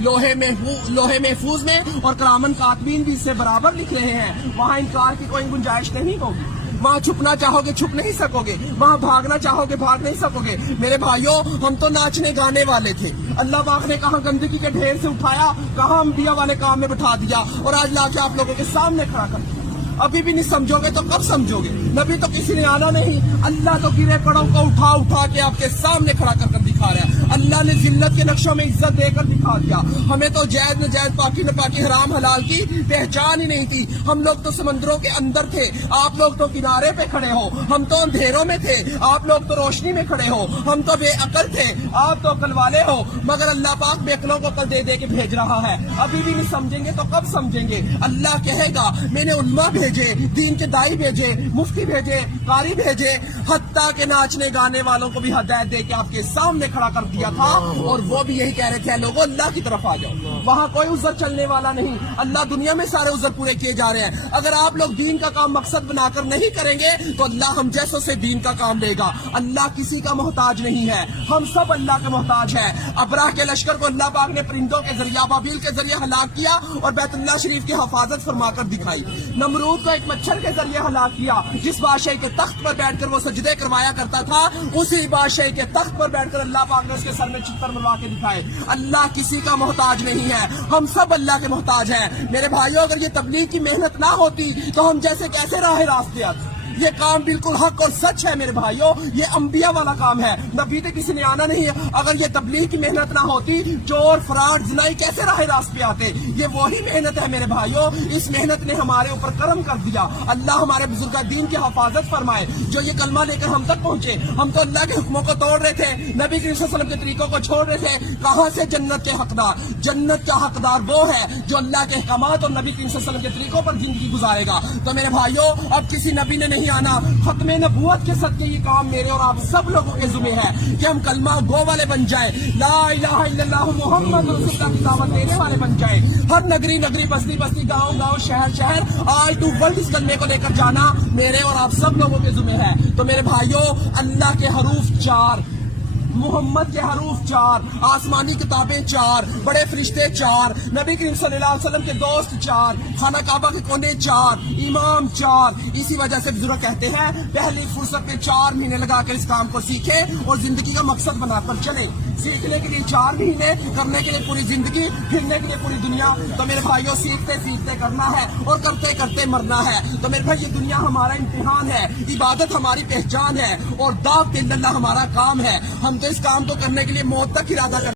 लोहे महफूज में और करामन कातबीन भी इससे बराबर लिख रहे हैं। वहाँ इनकार की कोई गुंजाइश नहीं होगी। वहाँ छुपना चाहोगे छुप नहीं सकोगे, वहाँ भागना चाहोगे भाग नहीं सकोगे। मेरे भाइयों, हम तो नाचने गाने वाले थे, अल्लाह पाक ने कहाँ गंदगी के ढेर से उठाया, कहाँ अंबिया वाले काम में बिठा दिया और आज लाके आप लोगों के सामने खड़ा कर दिया। अभी भी नहीं समझोगे तो कब समझोगे? नबी तो किसी ने आना नहीं, अल्लाह तो गिरे पड़ों को उठा उठा के आपके सामने खड़ा कर दिखा रहा है। अल्लाह ने जिल्लत के नक्शों में इज्जत देकर दिखा दिया। हमें तो जायज नजायज पाकी न पाकी हराम हलाल की पहचान ही नहीं थी। हम लोग तो समंदरों के अंदर थे, आप लोग तो किनारे पे खड़े हो। हम तो अंधेरों में थे, आप लोग तो रोशनी में खड़े हो। हम तो बेअकल थे, आप तो अकल वाले हो। मगर अल्लाह पाक बेअकलों को अकल दे दे के भेज रहा है। अभी भी नहीं समझेंगे तो कब समझेंगे? अल्लाह कहेगा मैंने उल्मा भेजे, दीन के दाई भेजे, मुफ्ती भेजे, कारी भेजे, हत्ता के नाचने गाने वालों को भी हदायत दे के आपके सामने खड़ा कर दिया था। और वो भी यही कह रहे थे लोगों अल्लाह की तरफ आ जाओ। वहाँ कोई उज़र चलने वाला नहीं, अल्लाह दुनिया में सारे उज़र पूरे किए जा रहे हैं। अगर आप लोग दीन का काम मकसद बनाकर नहीं करेंगे तो अल्लाह हम जैसों से दीन का काम लेगा। अल्लाह किसी का मोहताज नहीं है, हम सब अल्लाह के मोहताज हैं। अबराह के लश्कर को अल्लाह पाक ने परिंदों के जरिए अबाबील के जरिए हलाक किया और बैतुल्लाह शरीफ की हिफाजत फरमाकर दिखाई। नमरूद को एक मच्छर के जरिए हलाक किया, जिस बादशाह के तख्त पर बैठकर वो सजदे करवाया करता था, उसी बादशाह के तख्त पर बैठकर अल्लाह पाक ने उसके सर में चित्तर मरवा के दिखाए। अल्लाह किसी का मोहताज नहीं है, हम सब अल्लाह के मोहताज हैं। मेरे भाइयों, अगर ये तबलीग की मेहनत ना होती तो हम जैसे कैसे राह रास्ते आते? ये काम बिल्कुल हक और सच है मेरे भाइयों, ये अंबिया वाला काम है, नबी तो किसी ने आना नहीं है। अगर ये तबलीग की मेहनत ना होती, चोर फराड जिनाई कैसे राह रास्त पे आते? ये वही मेहनत है मेरे भाइयों, इस मेहनत ने हमारे ऊपर करम कर दिया। अल्लाह हमारे बुजुर्ग दीन की हिफाजत फरमाए, जो ये कलमा लेकर हम तक पहुंचे। हम तो अल्लाह के हुक्मों को तोड़ रहे थे, नबी करीम सल्लल्लाहु अलैहि वसल्लम के तरीकों को छोड़ रहे थे। कहाँ से जन्नत के हकदार? जन्नत का हकदार वो है जो अल्लाह के अहकामात और नबी करीम सल्लल्लाहु अलैहि वसल्लम के तरीकों पर जिंदगी गुजारेगा। तो मेरे भाइयों, अब किसी नबी ने नहीं आना, खत्मे नबूवत के सदके ये काम मेरे और आप सब लोगों के जुम्मे है कि हम कलमा गो वाले बन जाए, ला इलाहा इल्लल्लाह मुहम्मद रसूलुल्लाह की दावत देने वाले बन जाए। हर नगरी नगरी, बस्ती बस्ती, गांव गांव, शहर शहर, ऑल टू वर्ल्ड इस कलमे को लेकर जाना मेरे और आप सब लोगों के जुम्मे है। तो मेरे भाइयों, अल्लाह के हरूफ 4, मोहम्मद के हरूफ 4, आसमानी किताबें 4, बड़े फरिश्ते 4, नबी करीम सल्लल्लाहु अलैहि वसल्लम के दोस्त 4, खाना काबा के कोने 4, इमाम 4। इसी वजह से बुजुर्ग कहते हैं पहली फुर्सत में 4 महीने लगाकर इस काम को सीखे और जिंदगी का मकसद बनाकर चले। सीखने के लिए 4 महीने, करने के लिए पूरी जिंदगी, फिरने के लिए पूरी दुनिया। तो मेरे भाइयों, सीखते सीखते करना है और करते करते मरना है। तो मेरे भाई, ये दुनिया हमारा इम्तिहान है, इबादत हमारी पहचान है और दाव इल्लल्लाह हमारा काम है। हम तो इस काम को करने के लिए मौत तक इरादा करते